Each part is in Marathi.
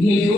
You.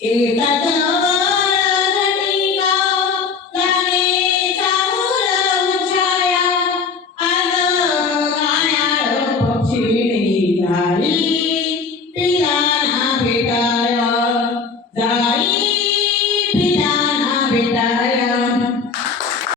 इतदल नटिका नले चहुला मुछाया अदो गाण्या रूपचिलीनी आई पीताना बेटा जाय पीताना